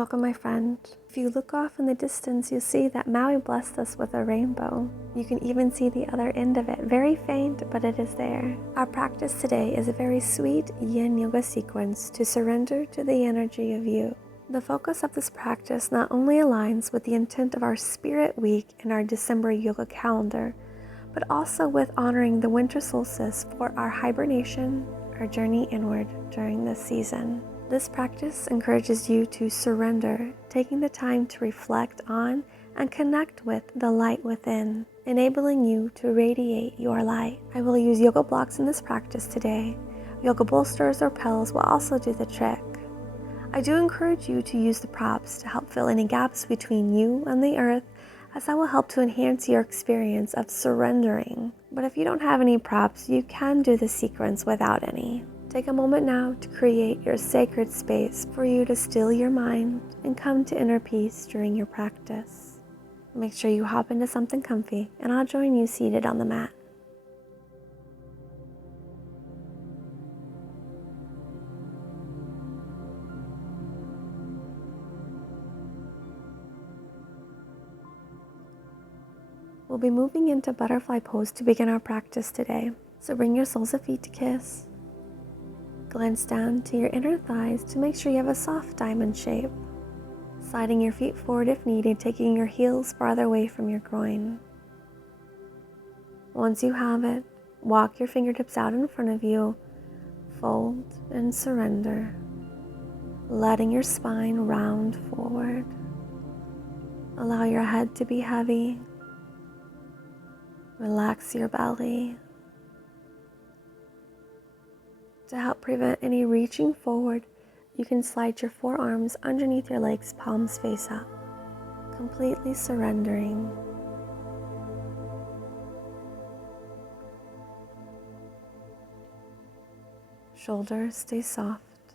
Welcome, my friend. If you look off in the distance, you'll see that Maui blessed us with a rainbow. You can even see the other end of it, very faint, but it is there. Our practice today is a very sweet yin yoga sequence to surrender to the energy of you. The focus of this practice not only aligns with the intent of our Spirit Week in our December yoga calendar, but also with honoring the winter solstice for our hibernation, our journey inward during this season. This practice encourages you to surrender, taking the time to reflect on and connect with the light within, enabling you to radiate your light. I will use yoga blocks in this practice today. Yoga bolsters or pillows will also do the trick. I do encourage you to use the props to help fill any gaps between you and the earth, as that will help to enhance your experience of surrendering. But if you don't have any props, you can do the sequence without any. Take a moment now to create your sacred space for you to still your mind and come to inner peace during your practice. Make sure you hop into something comfy, and I'll join you seated on the mat. We'll be moving into butterfly pose to begin our practice today. So bring your soles of feet to kiss. Glance down to your inner thighs to make sure you have a soft diamond shape. Sliding your feet forward if needed, taking your heels farther away from your groin. Once you have it, walk your fingertips out in front of you, fold and surrender, letting your spine round forward. Allow your head to be heavy. Relax your belly. To help prevent any reaching forward, you can slide your forearms underneath your legs, palms face up, completely surrendering. Shoulders stay soft,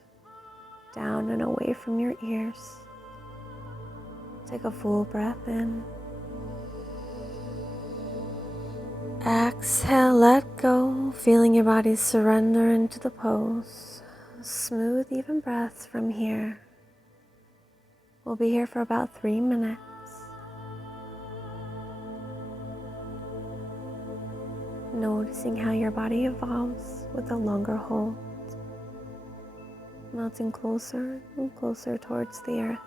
down and away from your ears. Take a full breath in. Exhale, let go, feeling your body surrender into the pose. Smooth, even breaths from here. We'll be here for about 3 minutes. Noticing how your body evolves with a longer hold, melting closer and closer towards the earth.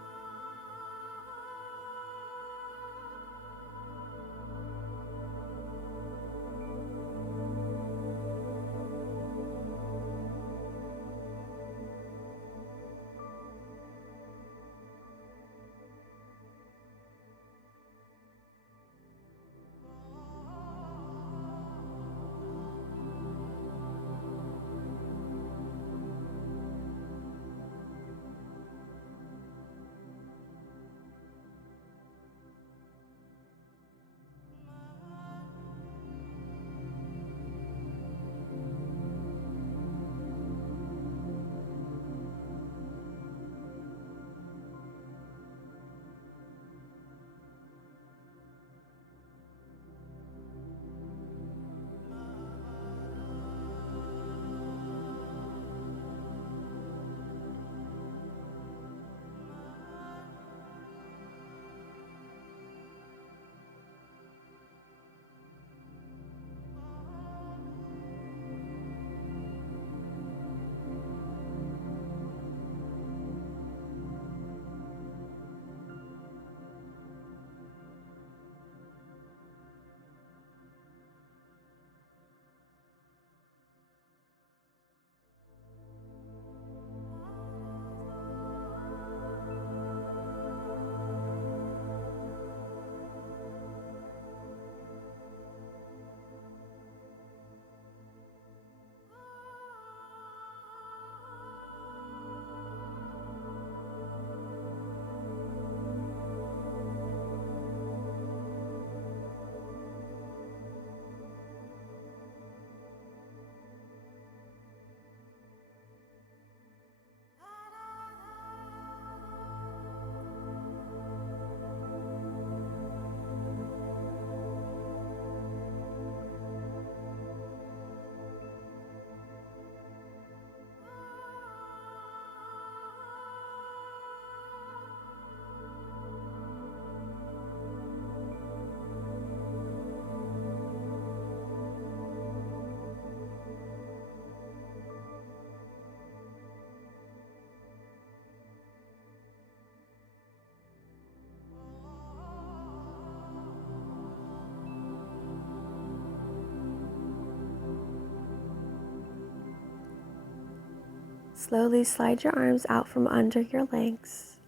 Slowly slide your arms out from under your legs,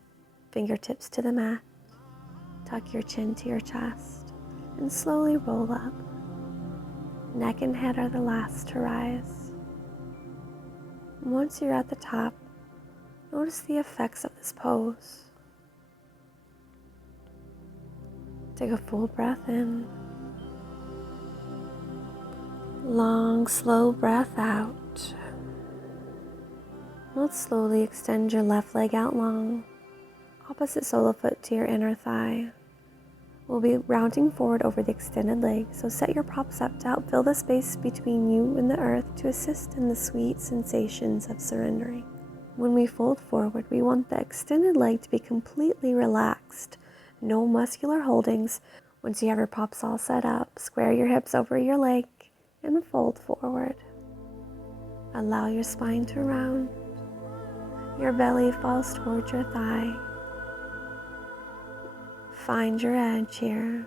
fingertips to the mat. Tuck your chin to your chest and slowly roll up. Neck and head are the last to rise. Once you're at the top, notice the effects of this pose. Take a full breath in. Long, slow breath out. Let's slowly extend your left leg out long, opposite sole of foot to your inner thigh. We'll be rounding forward over the extended leg, so set your props up to help fill the space between you and the earth to assist in the sweet sensations of surrendering. When we fold forward, we want the extended leg to be completely relaxed. No muscular holdings. Once you have your props all set up, square your hips over your leg and fold forward. Allow your spine to round. Your belly falls towards your thigh. Find your edge here,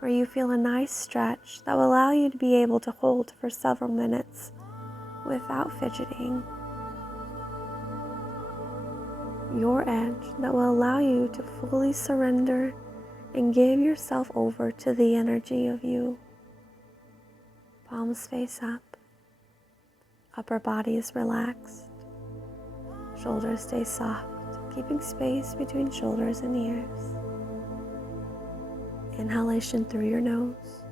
where you feel a nice stretch that will allow you to be able to hold for several minutes without fidgeting. Your edge that will allow you to fully surrender and give yourself over to the energy of you. Palms face up. Upper body is relaxed. Shoulders stay soft, keeping space between shoulders and ears. Inhalation through your nose.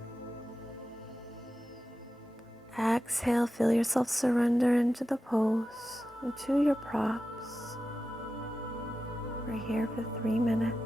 Exhale, feel yourself surrender into the pose and to your props. We're here for 3 minutes.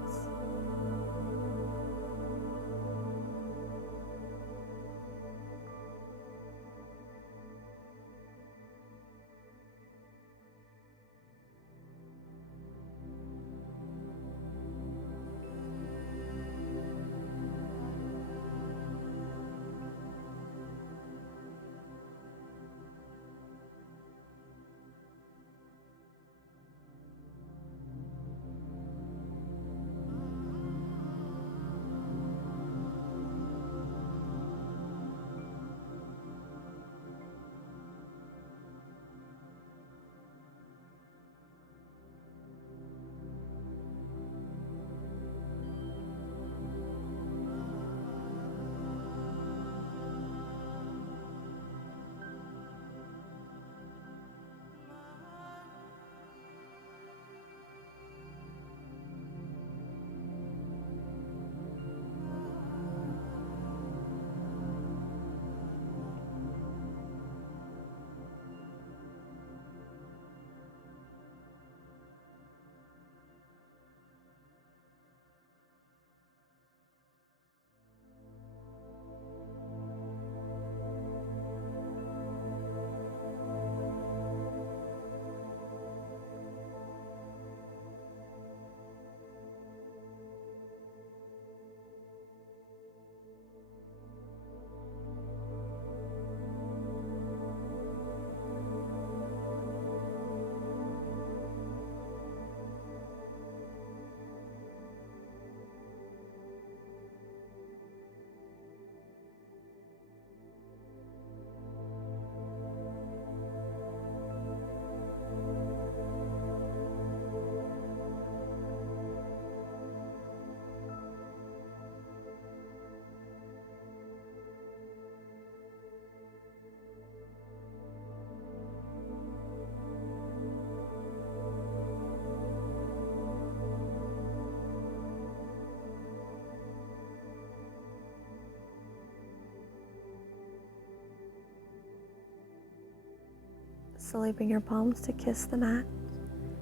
Slowly bring your palms to kiss the mat.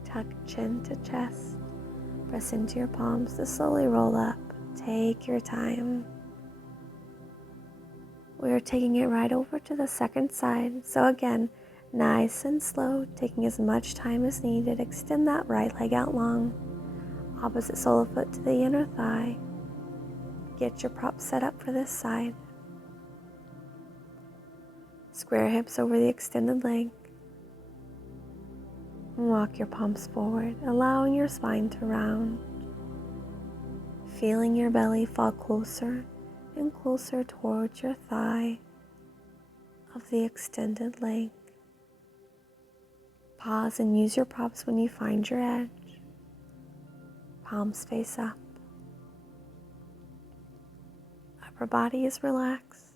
Tuck chin to chest. Press into your palms to slowly roll up. Take your time. We are taking it right over to the second side. So again, nice and slow, taking as much time as needed. Extend that right leg out long. Opposite sole of foot to the inner thigh. Get your props set up for this side. Square hips over the extended leg. Walk your palms forward, allowing your spine to round. Feeling your belly fall closer and closer towards your thigh of the extended leg. Pause and use your props when you find your edge. Palms face up. Upper body is relaxed.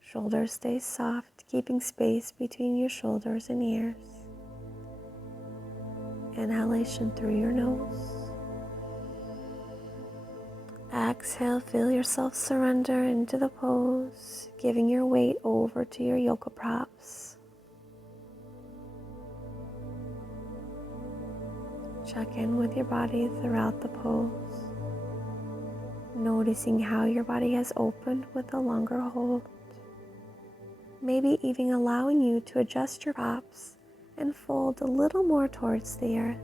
Shoulders stay soft, keeping space between your shoulders and ears. Inhalation through your nose. Exhale, feel yourself surrender into the pose, giving your weight over to your yoga props. Check in with your body throughout the pose, noticing how your body has opened with a longer hold. Maybe even allowing you to adjust your props and fold a little more towards the earth.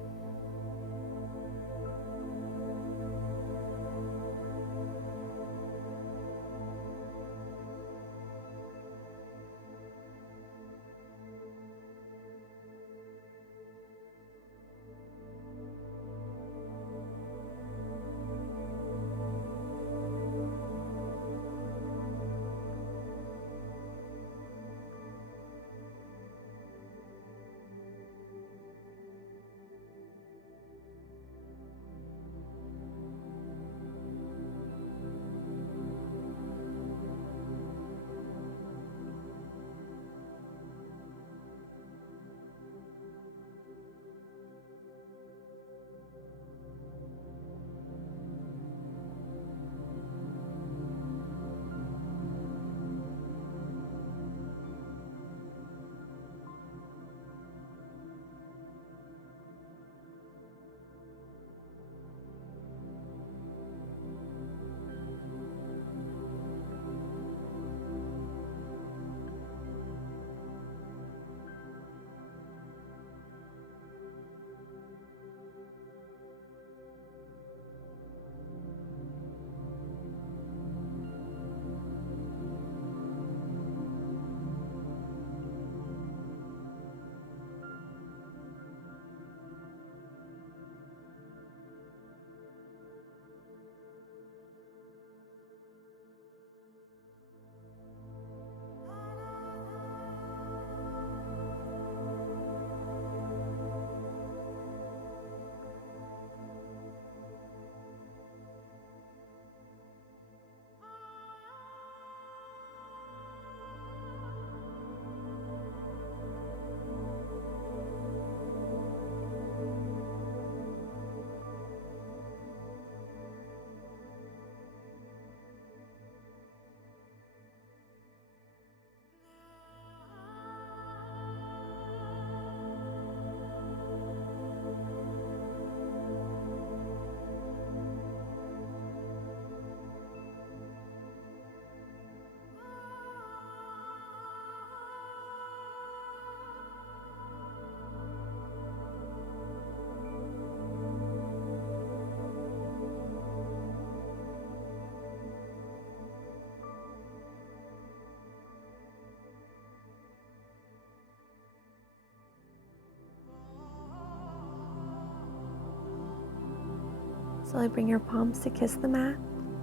Slowly bring your palms to kiss the mat,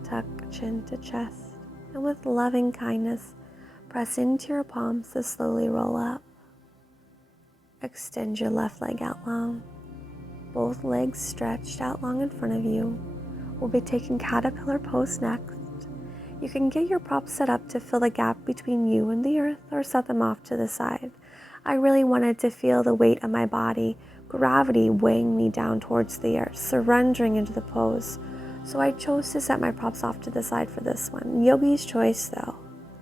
tuck chin to chest, and with loving kindness, press into your palms to slowly roll up. Extend your left leg out long, both legs stretched out long in front of you. We'll be taking caterpillar pose next. You can get your props set up to fill the gap between you and the earth or set them off to the side. I really wanted to feel the weight of my body, gravity weighing me down towards the earth, surrendering into the pose. So I chose to set my props off to the side for this one. Yogi's choice though.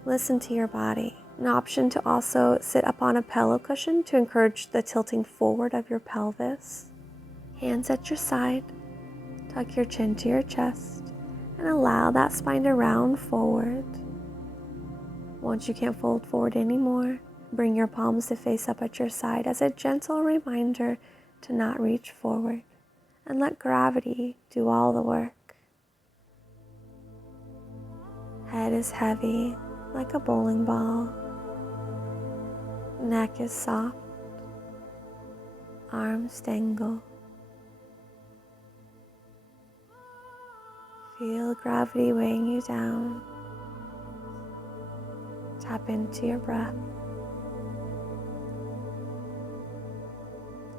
Listen to your body. An option to also sit up on a pillow cushion to encourage the tilting forward of your pelvis. Hands at your side. Tuck your chin to your chest and allow that spine to round forward. Once you can't fold forward anymore, bring your palms to face up at your side as a gentle reminder to not reach forward and let gravity do all the work. Head is heavy like a bowling ball. Neck is soft. Arms dangle. Feel gravity weighing you down. Tap into your breath.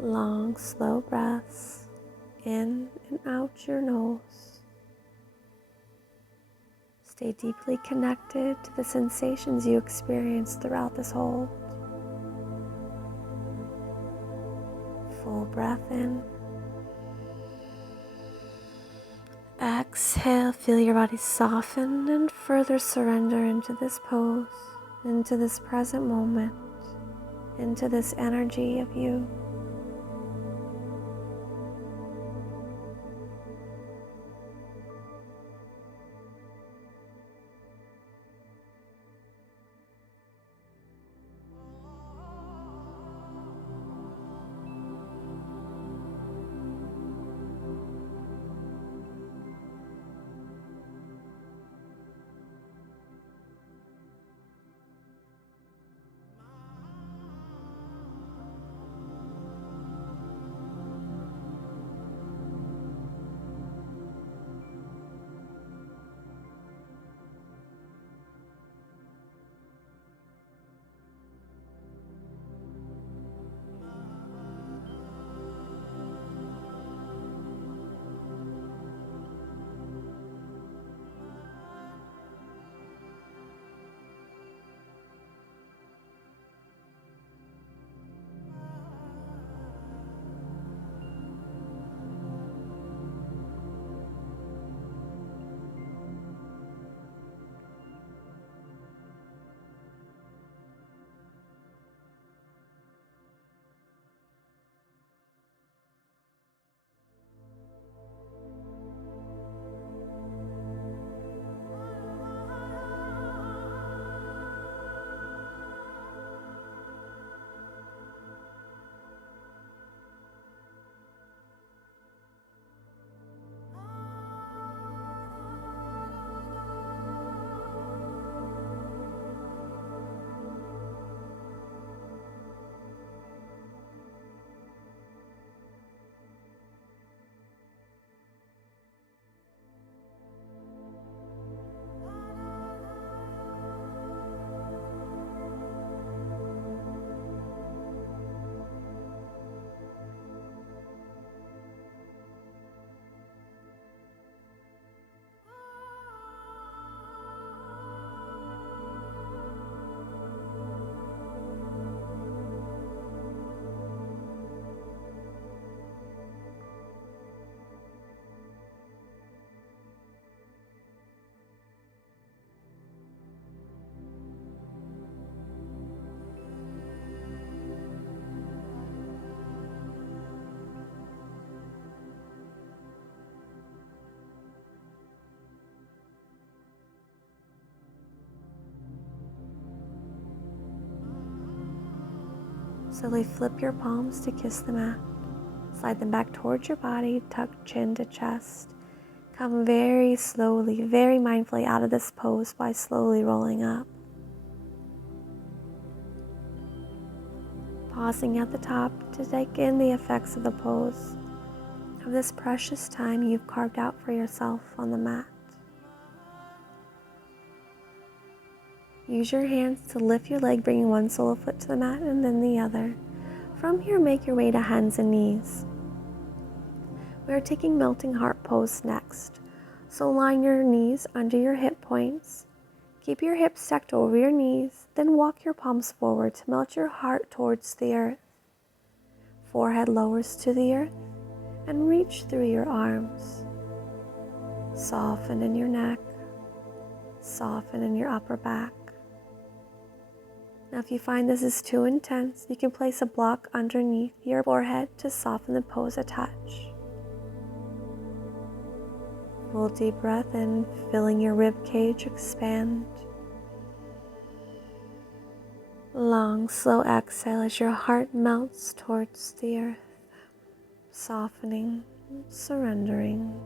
Long, slow breaths in and out your nose. Stay deeply connected to the sensations you experience throughout this hold. Full breath in. Exhale, feel your body soften and further surrender into this pose, into this present moment, into this energy of you. Slowly flip your palms to kiss the mat. Slide them back towards your body, tuck chin to chest. Come very slowly, very mindfully out of this pose by slowly rolling up. Pausing at the top to take in the effects of the pose, of this precious time you've carved out for yourself on the mat. Use your hands to lift your leg, bringing one sole of foot to the mat and then the other. From here, make your way to hands and knees. We are taking melting heart pose next. So line your knees under your hip points. Keep your hips stacked over your knees, then walk your palms forward to melt your heart towards the earth. Forehead lowers to the earth and reach through your arms. Soften in your neck. Soften in your upper back. Now if you find this is too intense, you can place a block underneath your forehead to soften the pose a touch. Full deep breath in, filling your rib cage expand. Long, slow exhale as your heart melts towards the earth, softening, surrendering.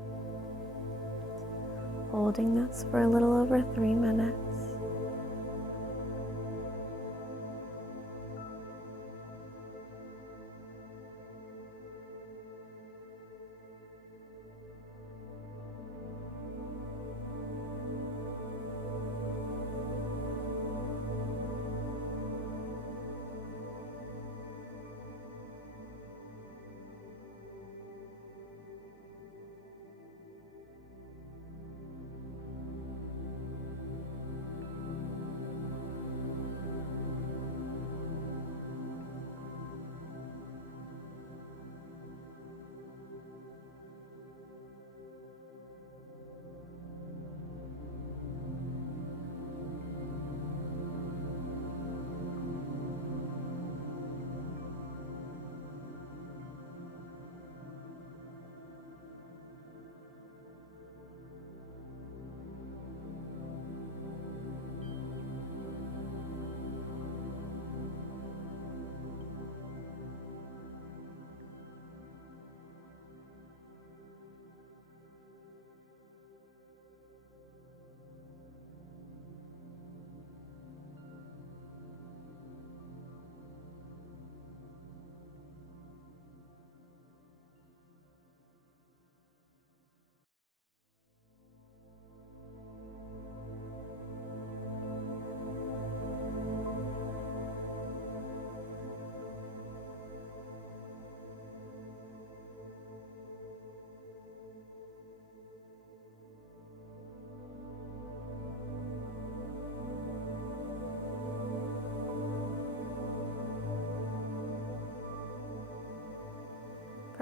Holding this for a little over 3 minutes.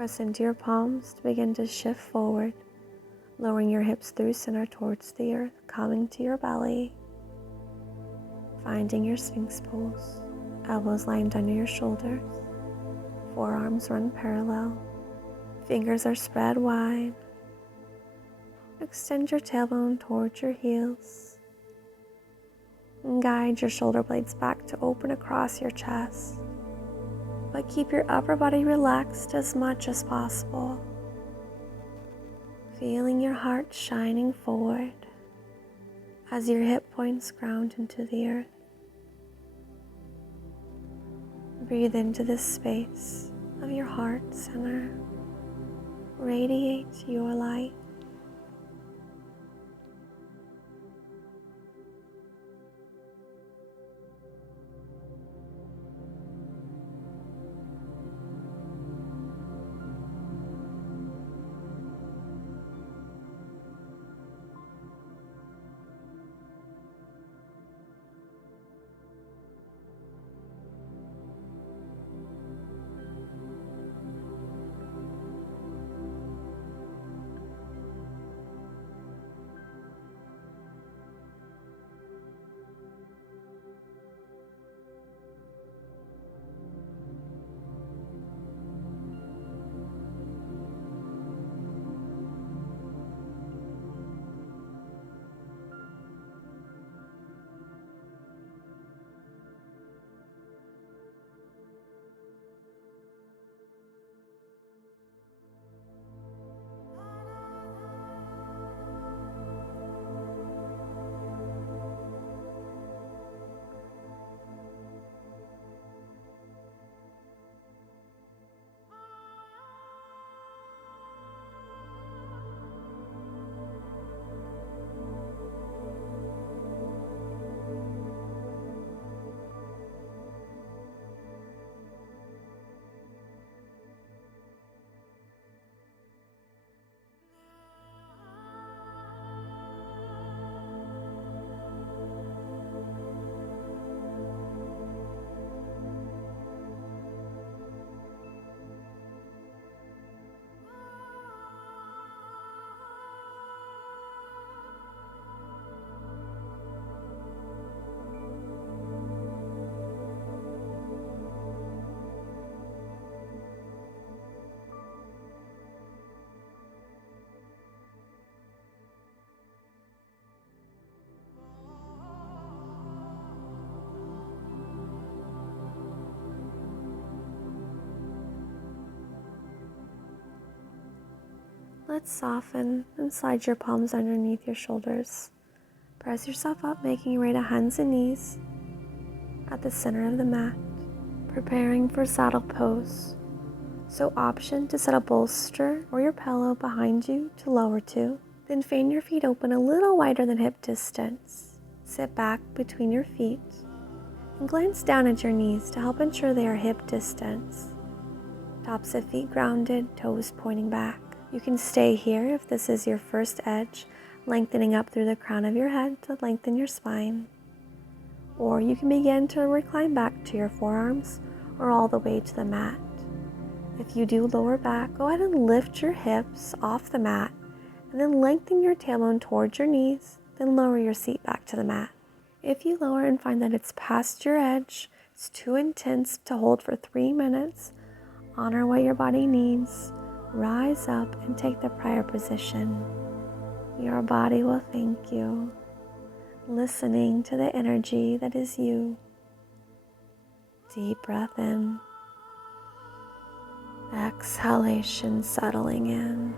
Press into your palms to begin to shift forward, lowering your hips through center towards the earth, coming to your belly, finding your Sphinx Pose, elbows lined under your shoulders, forearms run parallel, fingers are spread wide. Extend your tailbone towards your heels and guide your shoulder blades back to open across your chest, but keep your upper body relaxed as much as possible. Feeling your heart shining forward as your hip points ground into the earth. Breathe into this space of your heart center. Radiate your light. Let's soften and slide your palms underneath your shoulders. Press yourself up, making your way to hands and knees at the center of the mat, preparing for saddle pose. So option to set a bolster or your pillow behind you to lower to. Then fan your feet open a little wider than hip distance. Sit back between your feet and glance down at your knees to help ensure they are hip distance. Tops of feet grounded, toes pointing back. You can stay here if this is your first edge, lengthening up through the crown of your head to lengthen your spine. Or you can begin to recline back to your forearms or all the way to the mat. If you do lower back, go ahead and lift your hips off the mat and then lengthen your tailbone towards your knees, then lower your seat back to the mat. If you lower and find that it's past your edge, it's too intense to hold for 3 minutes, honor what your body needs. Rise up and take the prior position. Your body will thank you. Listening to the energy that is you. Deep breath in. Exhalation settling in.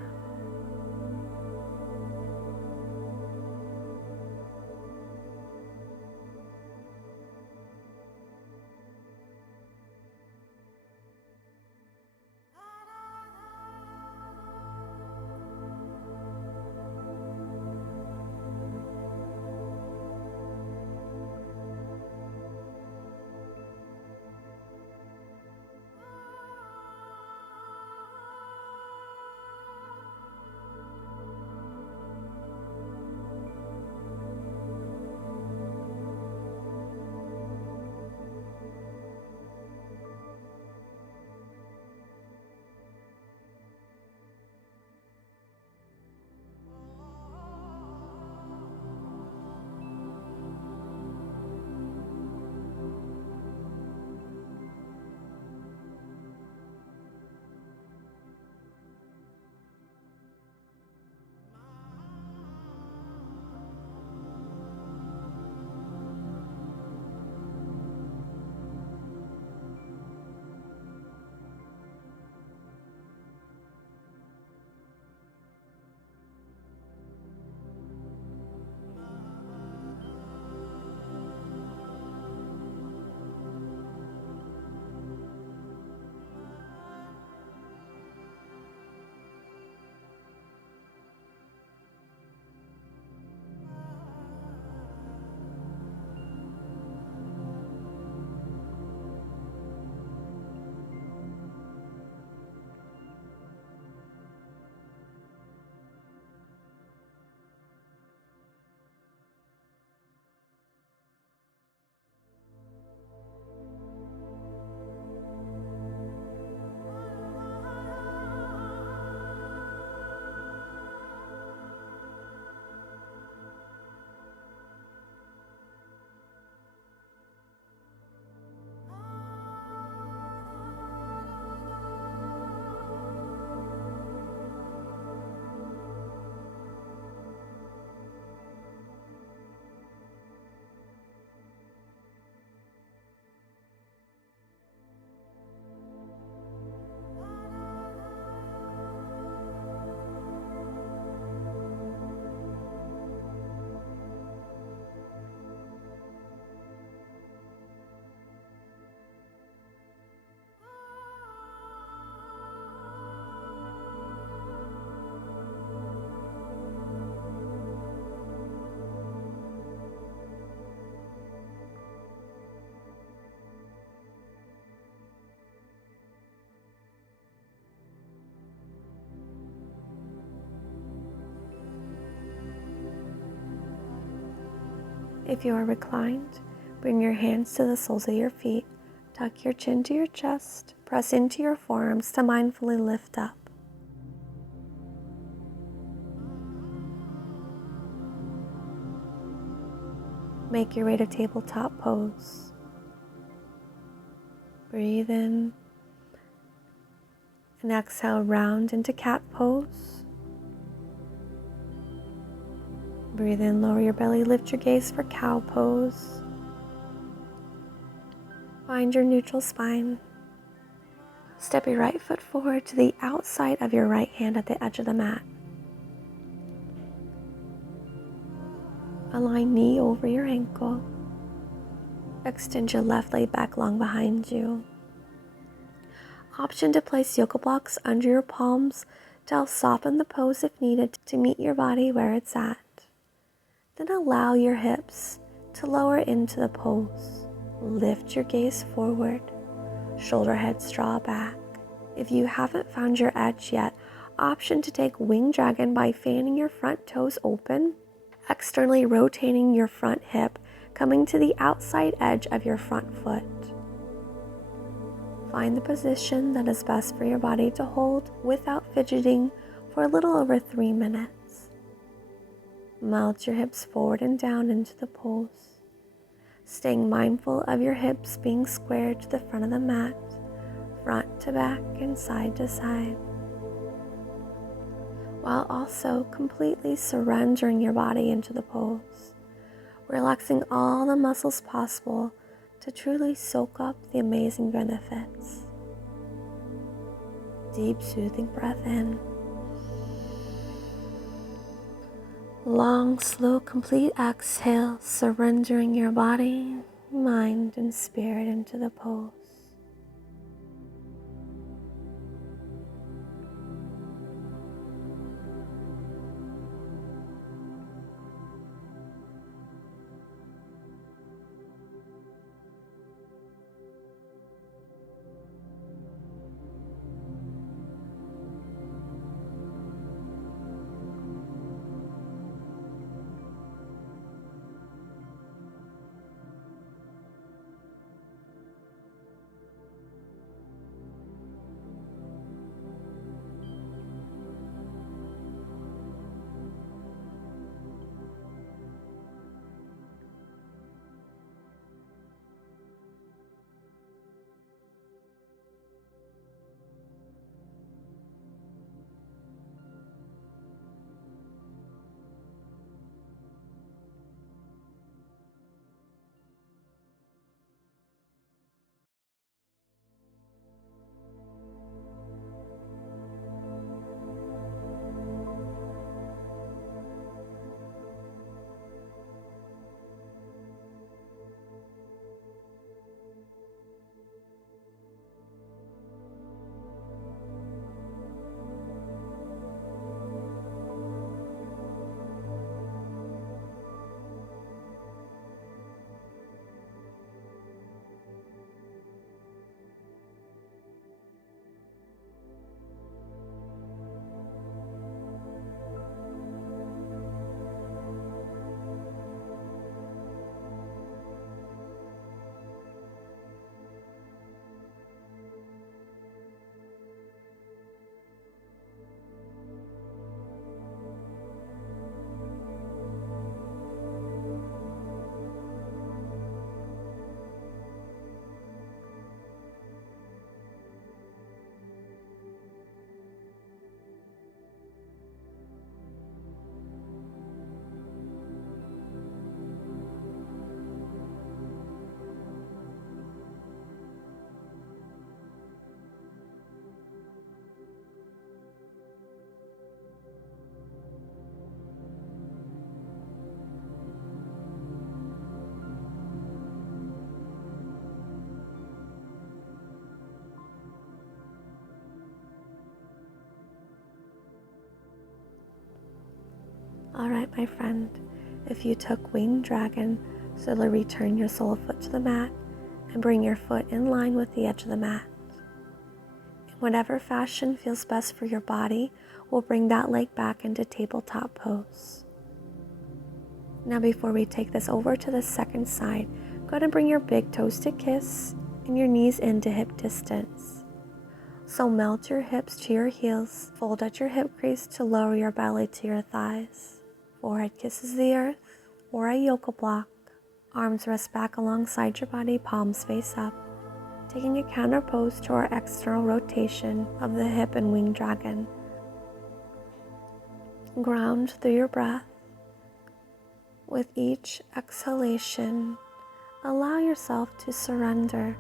If you are reclined, bring your hands to the soles of your feet, tuck your chin to your chest, press into your forearms to mindfully lift up. Make your way to tabletop pose. Breathe in and exhale, round into cat pose. Breathe in, lower your belly, lift your gaze for cow pose. Find your neutral spine. Step your right foot forward to the outside of your right hand at the edge of the mat. Align knee over your ankle. Extend your left leg back long behind you. Option to place yoga blocks under your palms to help soften the pose if needed to meet your body where it's at. Then allow your hips to lower into the pose. Lift your gaze forward. Shoulder heads draw back. If you haven't found your edge yet, option to take wing dragon by fanning your front toes open, externally rotating your front hip, coming to the outside edge of your front foot. Find the position that is best for your body to hold without fidgeting for a little over 3 minutes. Melt your hips forward and down into the pose, staying mindful of your hips being squared to the front of the mat, front to back and side to side, while also completely surrendering your body into the pose, relaxing all the muscles possible to truly soak up the amazing benefits. Deep, soothing breath in. Long, slow, complete exhale, surrendering your body, mind, and spirit into the pose. Alright, my friend, if you took winged dragon, slowly return your sole foot to the mat and bring your foot in line with the edge of the mat. In whatever fashion feels best for your body, we'll bring that leg back into tabletop pose. Now before we take this over to the second side, go ahead and bring your big toes to kiss and your knees into hip distance. So melt your hips to your heels, fold at your hip crease to lower your belly to your thighs. Forehead kisses the earth or a yoga block. Arms rest back alongside your body, palms face up. Taking a counter pose to our external rotation of the hip and winged dragon. Ground through your breath. With each exhalation, allow yourself to surrender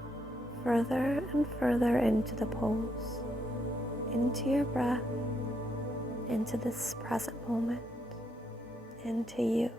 further and further into the pose, into your breath, into this present moment, into you.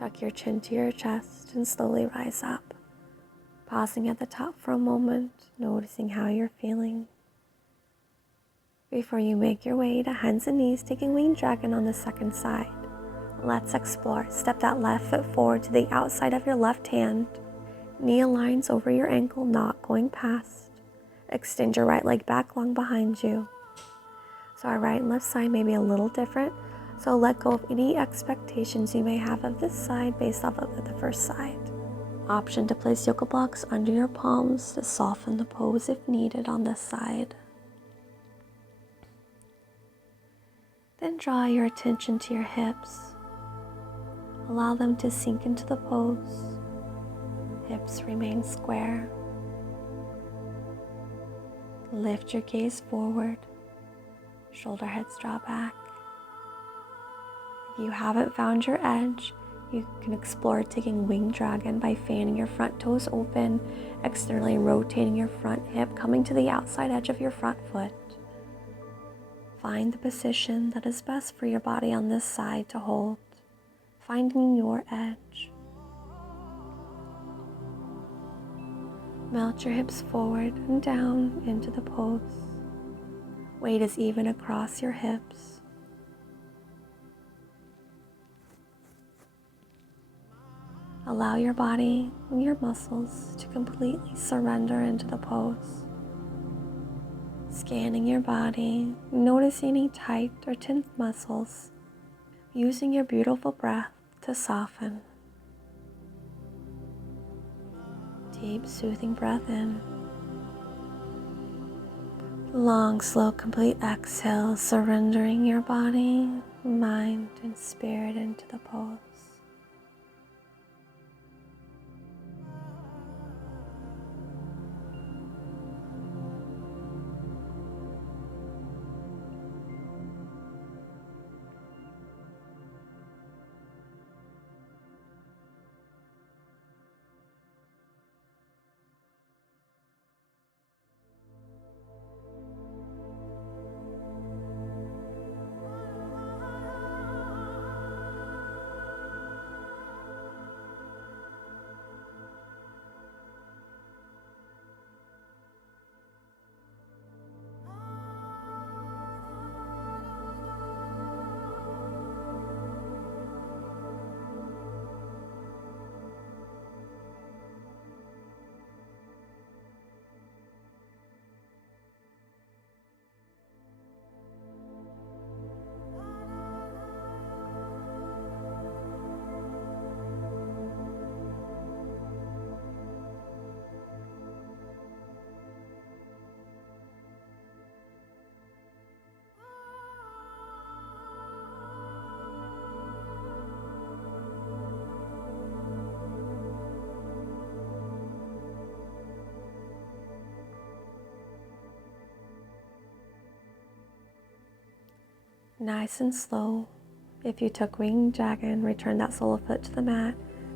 Tuck your chin to your chest and slowly rise up. Pausing at the top for a moment, noticing how you're feeling. Before you make your way to hands and knees, taking winged dragon on the second side. Let's explore. Step that left foot forward to the outside of your left hand. Knee aligns over your ankle, not going past. Extend your right leg back long behind you. So our right and left side may be a little different, so let go of any expectations you may have of this side based off of the first side. Option to place yoga blocks under your palms to soften the pose if needed on this side. Then draw your attention to your hips. Allow them to sink into the pose. Hips remain square. Lift your gaze forward. Shoulder heads draw back. If you haven't found your edge, you can explore taking winged dragon by fanning your front toes open, externally rotating your front hip, coming to the outside edge of your front foot. Find the position that is best for your body on this side to hold, finding your edge. Melt your hips forward and down into the pose. Weight is even across your hips. Allow your body and your muscles to completely surrender into the pose. Scanning your body, noticing any tight or tense muscles, using your beautiful breath to soften. Deep, soothing breath in. Long, slow, complete exhale, surrendering your body, mind, and spirit into the pose. Nice and slow. If you took winged dragon, return that sole of foot to the mat,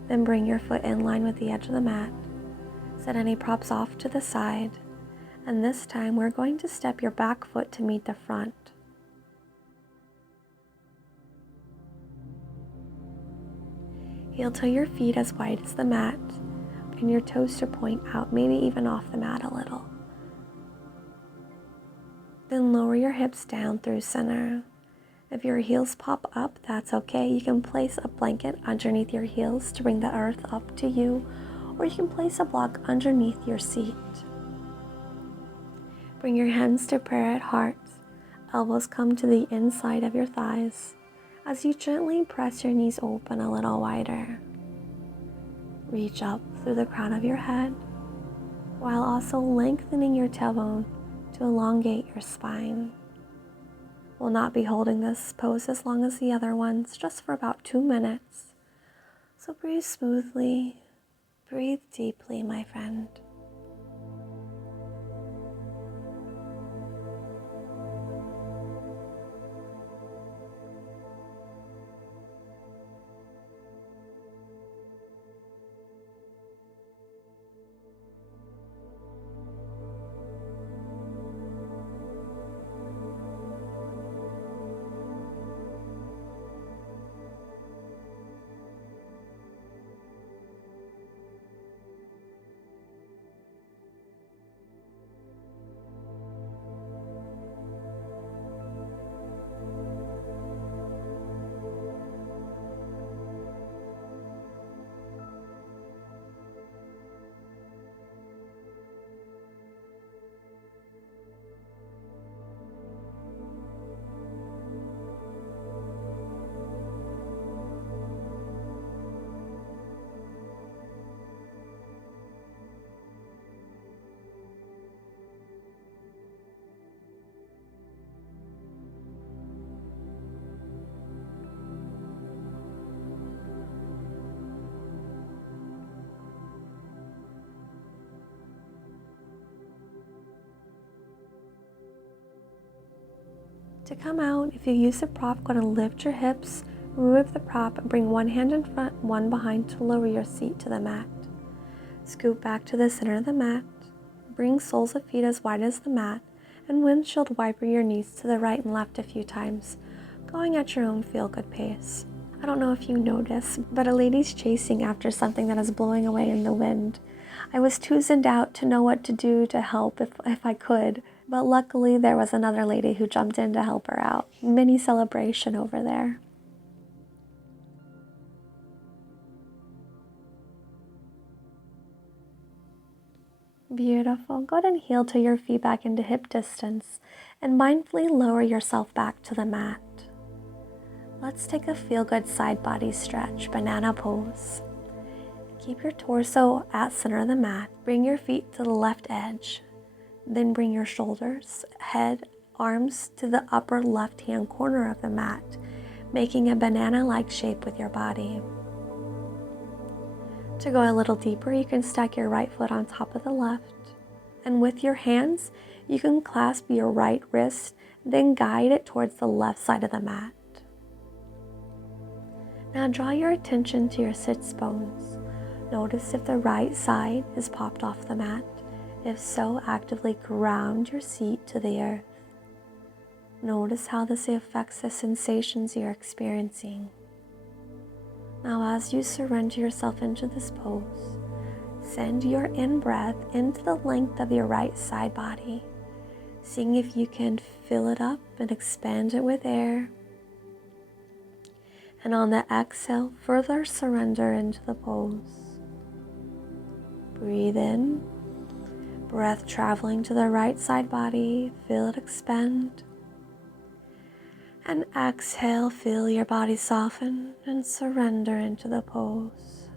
then bring your foot in line with the edge of the mat. Set any props off to the side, and this time we're going to step your back foot to meet the front. Heel toe your feet as wide as the mat, and your toes to point out, maybe even off the mat a little. Then lower your hips down through center. If your heels pop up, that's okay. You can place a blanket underneath your heels to bring the earth up to you, or you can place a block underneath your seat. Bring your hands to prayer at heart. Elbows come to the inside of your thighs as you gently press your knees open a little wider. Reach up through the crown of your head while also lengthening your tailbone to elongate your spine. We'll not be holding this pose as long as the other ones, just for about 2 minutes. So breathe smoothly, breathe deeply, my friend. To come out, if you use the prop, go to lift your hips, remove the prop, and bring one hand in front, one behind to lower your seat to the mat. Scoot back to the center of the mat, bring soles of feet as wide as the mat, and windshield wiper your knees to the right and left a few times, going at your own feel-good pace. I don't know if you noticed, but a lady's chasing after something that is blowing away in the wind. I was too zoned out to know what to do to help if I could. But luckily there was another lady who jumped in to help her out. Mini celebration over there. Beautiful. Go ahead and heel to your feet back into hip distance and mindfully lower yourself back to the mat. Let's take a feel-good side body stretch, banana pose. Keep your torso at center of the mat. Bring your feet to the left edge. Then bring your shoulders, head, arms to the upper left-hand corner of the mat, making a banana-like shape with your body. To go a little deeper, you can stack your right foot on top of the left. And with your hands, you can clasp your right wrist, then guide it towards the left side of the mat. Now draw your attention to your sits bones. Notice if the right side is popped off the mat. If so, actively ground your seat to the earth. Notice how this affects the sensations you're experiencing. Now, as you surrender yourself into this pose, send your in-breath into the length of your right side body, seeing if you can fill it up and expand it with air. And on the exhale, further surrender into the pose. Breathe in. Breath traveling to the right side body, feel it expand. And exhale, feel your body soften and surrender into the pose.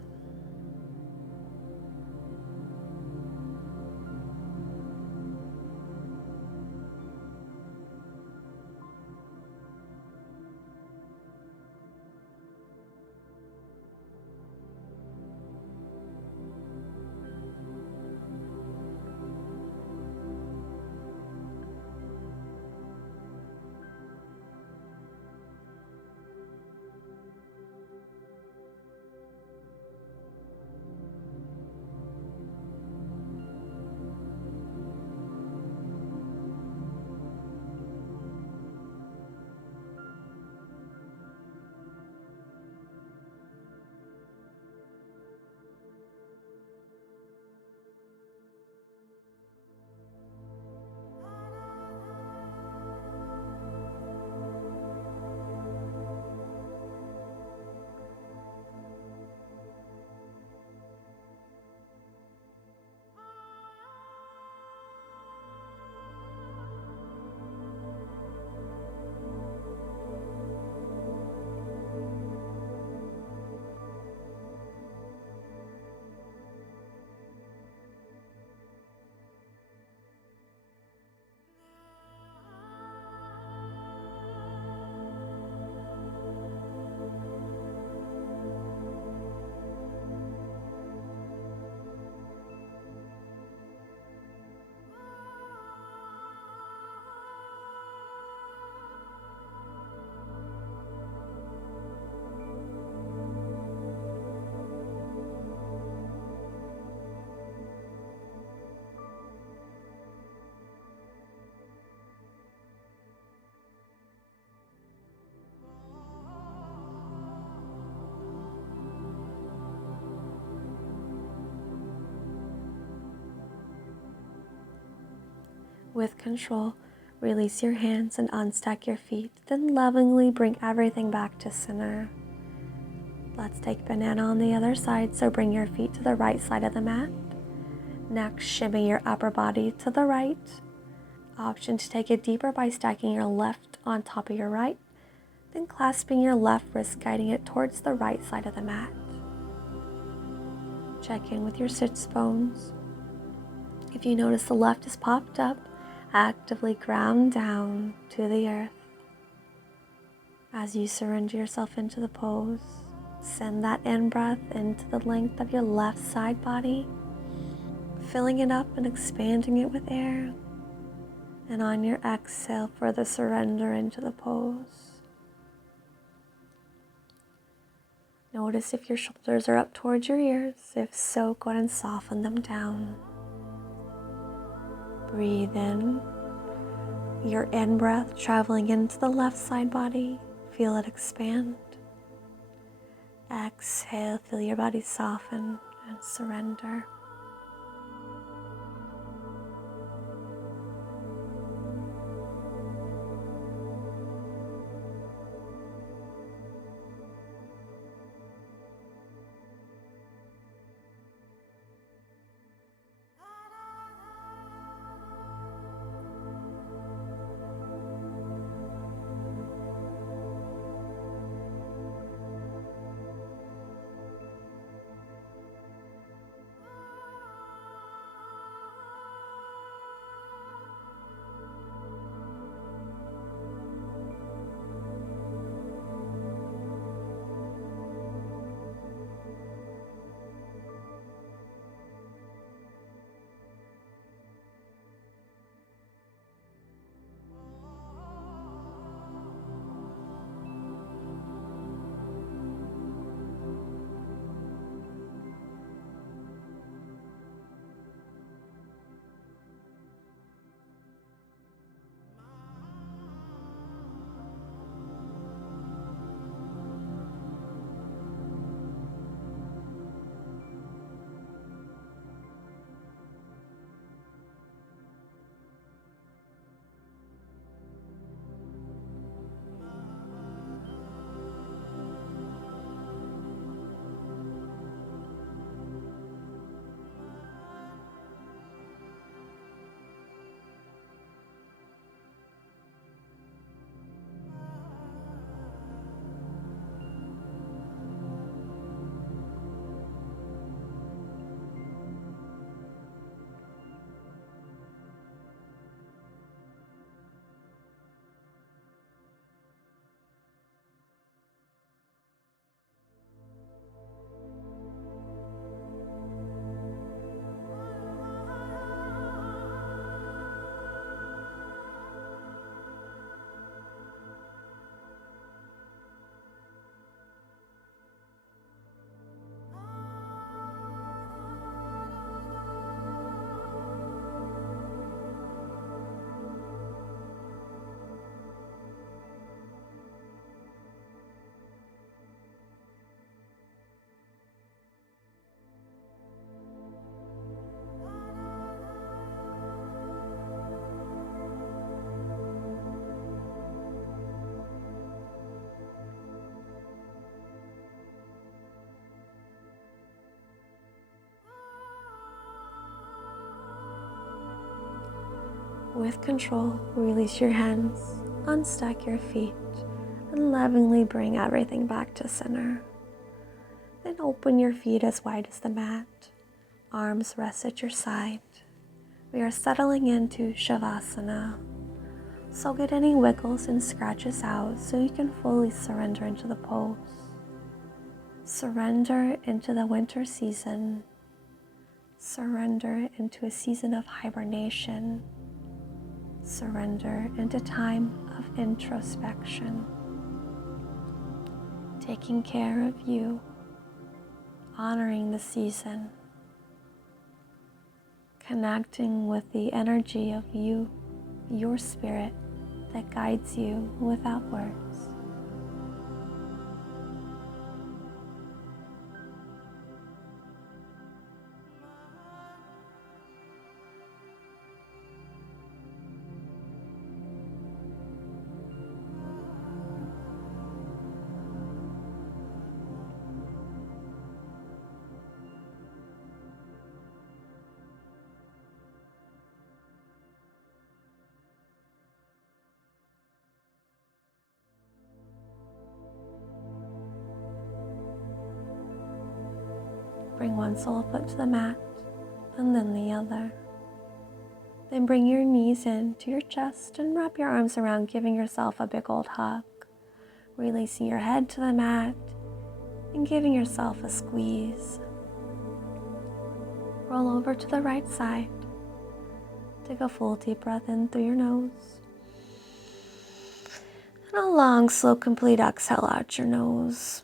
With control, release your hands and unstack your feet, then lovingly bring everything back to center. Let's take banana on the other side, so bring your feet to the right side of the mat. Next, shimmy your upper body to the right. Option to take it deeper by stacking your left on top of your right, then clasping your left wrist, guiding it towards the right side of the mat. Check in with your sits bones. If you notice the left is popped up, actively ground down to the earth. As you surrender yourself into the pose, send that in-breath into the length of your left side body, filling it up and expanding it with air. And on your exhale, further surrender into the pose. Notice if your shoulders are up towards your ears. If so, go ahead and soften them down. Breathe in. Your in-breath traveling into the left side body. Feel it expand. Exhale, feel your body soften and surrender. With control, release your hands, unstack your feet, and lovingly bring everything back to center. Then open your feet as wide as the mat, arms rest at your side. We are settling into Shavasana, so get any wiggles and scratches out so you can fully surrender into the pose. Surrender into the winter season. Surrender into a season of hibernation. Surrender into time of introspection. Taking care of you, honoring the season, connecting with the energy of you, your spirit that guides you without words. Bring one sole foot to the mat and then the other. Then bring your knees in to your chest and wrap your arms around, giving yourself a big old hug. Releasing your head to the mat and giving yourself a squeeze. Roll over to the right side. Take a full deep breath in through your nose. And a long, slow, complete exhale out your nose.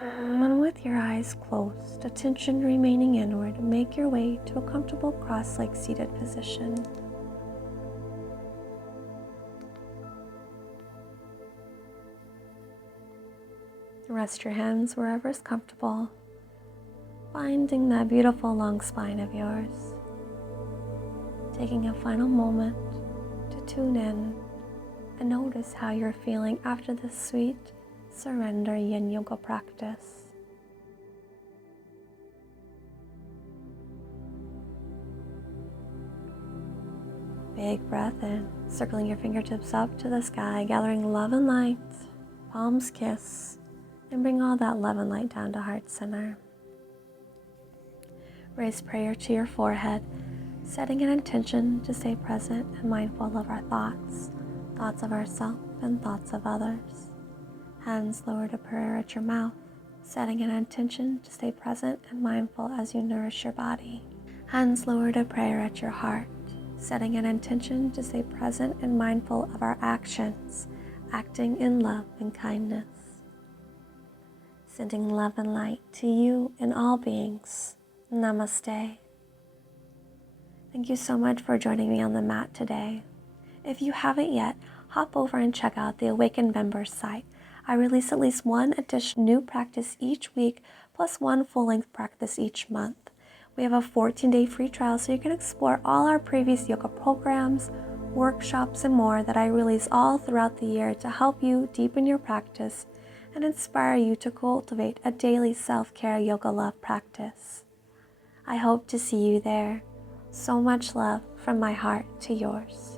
And with your eyes closed, attention remaining inward, make your way to a comfortable cross-legged seated position. Rest your hands wherever is comfortable, finding that beautiful long spine of yours. Taking a final moment to tune in and notice how you're feeling after this sweet surrender yin yoga practice. Big breath in, circling your fingertips up to the sky, gathering love and light, palms kiss, and bring all that love and light down to heart center. Raise prayer to your forehead, setting an intention to stay present and mindful of our thoughts of ourselves and thoughts of others. Hands lower to prayer at your mouth, setting an intention to stay present and mindful as you nourish your body. Hands lower to prayer at your heart, setting an intention to stay present and mindful of our actions, acting in love and kindness. Sending love and light to you and all beings. Namaste. Thank you so much for joining me on the mat today. If you haven't yet, hop over and check out the Awakened Members site. I release at least one additional new practice each week, plus one full-length practice each month. We have a 14-day free trial so you can explore all our previous yoga programs, workshops, and more that I release all throughout the year to help you deepen your practice and inspire you to cultivate a daily self-care yoga love practice. I hope to see you there. So much love from my heart to yours.